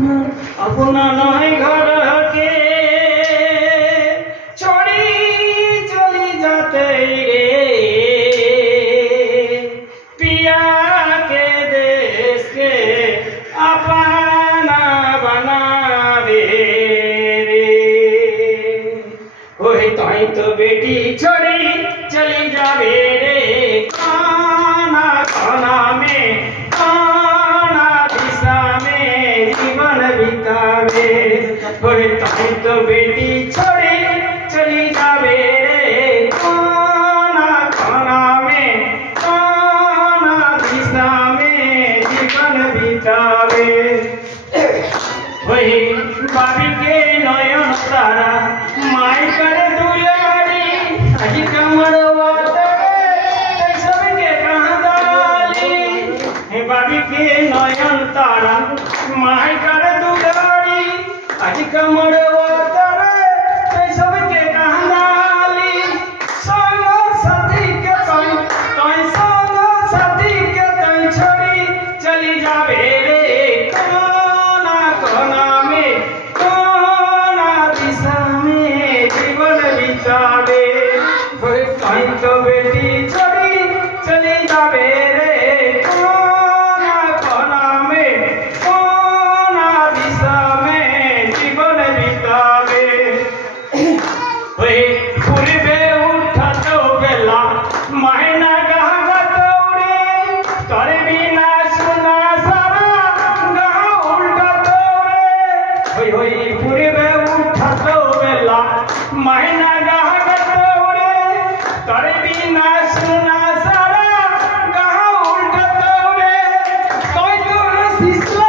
अपना नय घर के छोड़ी चली जाते रे पिया के देश के अपना बनावे रे। ओहे ताई तो बेटी छोड़ी चली जावे रे काना काना में काना दिशा में जीवन बितावे। ओहे ताई तो बेटी छोड़ी चली जावे रे काना काना में काना दिशा में जीवन बितावे। वही बाबी के नयन तारा माई कर दुलारी अजी कमर सबके कहाँ डाली। बाबी के नयन तारा माई कर दुलारी अजी कमर सबके कहाँ डाली। संग साथी के संग साथी के छोड़ी चली जावे रे कोना कोना में कोना दिशा में जीवन बितावे। कहीं तो बेटी छोड़ी चली जावे रे कोना कोना में कोना दिशा में जीवन बितावे। पूर्वे उठा तो बेला महीना कहा तोड़े तोरे बिना सुना सारा गाँव उल्टा तोड़े। पूर्वे उठा तो बेला महीना कहा तोड़े तोरे बिना सुना सारा गाँव उल्टा तोड़े। कोई तो शिशु